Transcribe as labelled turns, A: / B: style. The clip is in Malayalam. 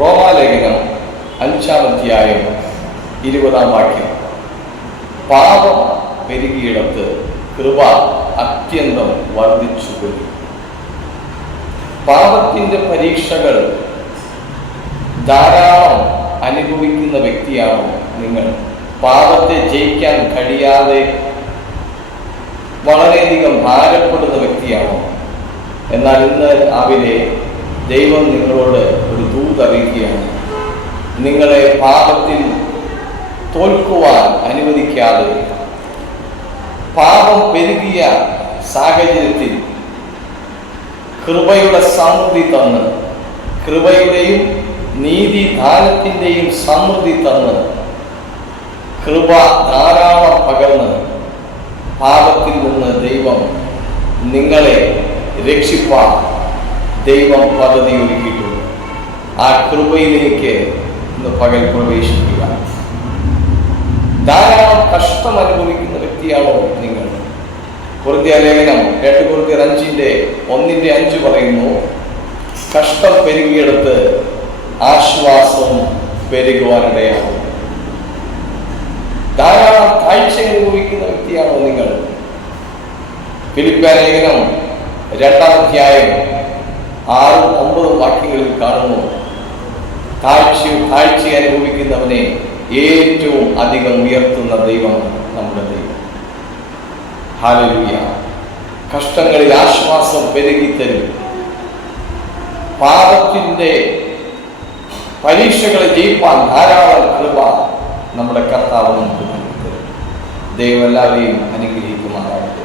A: റോമാലേഖനം അഞ്ചാം അധ്യായം ഇരുപതാം വാക്യം. പാപം പെരുകിയിടത്ത് കൃപ അത്യന്തം വർദ്ധിച്ചു പോയി പാപത്തിന്റെ പരീക്ഷകൾ ധാരാളം അനുഭവിക്കുന്ന വ്യക്തിയാണോ നിങ്ങൾ. പാപത്തെ ജയിക്കാൻ കഴിയാതെ വളരെയധികം ഭാരപ്പെടുന്ന വ്യക്തിയാണോ. എന്നാൽ ഇന്ന് രാവിലെ ദൈവം നിങ്ങളോട് ഒരു ദൂത് അറിയിക്കുകയാണ്. നിങ്ങളെ പാപത്തിൽ തോൽക്കുവാൻ അനുവദിക്കാതെ പാപം പെരുകിയ സാഹചര്യത്തിൽ കൃപയുടെ സമൃദ്ധി തന്ന് കൃപയുടെയും നീതിദാനത്തിന്റെയും സമൃദ്ധി തന്ന് കൃപ ധാരാളം പകർന്ന് പാപത്തിൽ നിന്ന് ദൈവം നിങ്ങളെ രക്ഷിപ്പാൻ ദൈവം പദ്ധതി ഒരുക്കിയിട്ടുണ്ട്. ആ കൃപയിലേക്ക് ഇന്ന് പകൽ പ്രവേശിക്കുക. ധാരാളം കഷ്ടം അനുഭവിക്കുന്ന വ്യക്തിയാണോ നിങ്ങൾ? കുറുത്തിയ ലേഖനം രണ്ട് കുറുതിയർ അഞ്ചിന്റെ ഒന്നിന്റെ അഞ്ച് പറയുന്നു കഷ്ടം പെരുകിയെടുത്ത് ആശ്വാസം പെരുകുവാനിടയാകും ധാരാളം കാഴ്ച അനുഭവിക്കുന്ന വ്യക്തിയാണോ നിങ്ങൾ? ഫിലിപ്പ ലേഖനം രണ്ടാം അധ്യായം ആറും ഒമ്പതും വാക്യങ്ങളിൽ കാണുന്നു. കാഴ്ചയും താഴ്ച അനുഭവിക്കുന്നവനെ ഏറ്റവും അധികം ഉയർത്തുന്ന ദൈവം നമ്മുടെ ദൈവം. ഹാലലൂയ. കഷ്ടങ്ങളിൽ ആശ്വാസം പെരുകിത്തരും. പാപത്തിന്റെ പരീക്ഷകളെ ജയിപ്പാൻ ധാരാളം കൃപ നമ്മുടെ കർത്താവ് നമുക്ക് നൽകിത്തരും. ദൈവം എല്ലാവരെയും അനുഗ്രഹിക്കുമാറാണ്